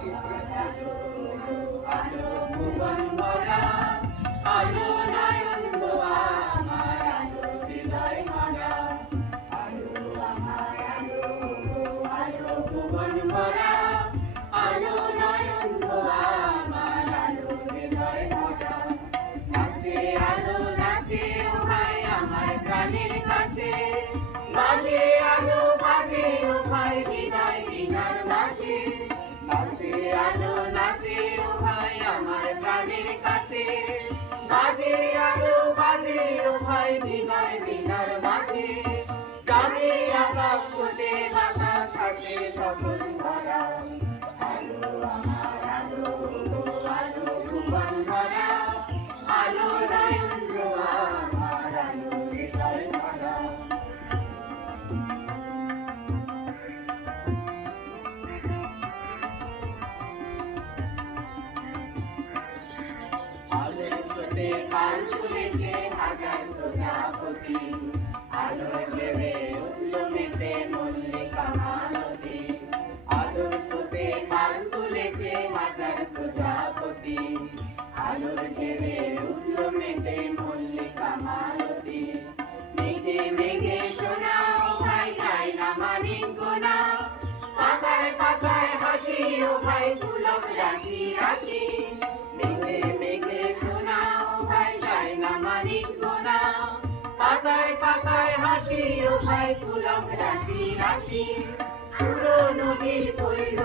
আলো ভুবন ভরা, আলো নয়ন ভোয়া, আমার আলো হৃদয় ভরা। আলো আমার আলো, আলো ভুবন ভরা, আলো নয়ন ভোয়া, আমার আলো হৃদয় ভরা। নাচে আলো নাচে ও ভাই আমার প্রাণের কাছে, বাজে আলো বাজে ও ভাই হৃদয় হীনার মাঝে। নাচে আলো নাচে ও ভাই আমার প্রাণের কাছে, বাজে আলো বাজে ও ভাই হৃদয় হীনার মাঝে। যাবে আকাশ হতে বাতাস আসে সকল ভরা। আলো আমার আলো, আলো ভুবন ভরা, আলো নয়ন ভোয়া, আমার আলো হৃদয় ভরা। আলোর স্রোতে পাল তুলেছে হাজার প্রজাপতি, আলোর ঢেউয়ে উঠল মেতে মল্লিকা মালতী। আলোর স্রোতে পাল তুলেছে হাজার প্রজাপতি, আলোর ঢেউয়ে উঠল মেতে মল্লিকা মালতী। মেঘে মেঘে শোনাও ভাই যায় না মানিক গোনা, পাতায় পাতায় হাসি ও ভাই পুলক রাশি রাশি। মেঘে মেঘে শোনাও ভাই যায় না মানিক গোনা, পাতায় পাতায় হাসি ও ভাই পুলক রাশি রাশি। সুর নদীর পৈল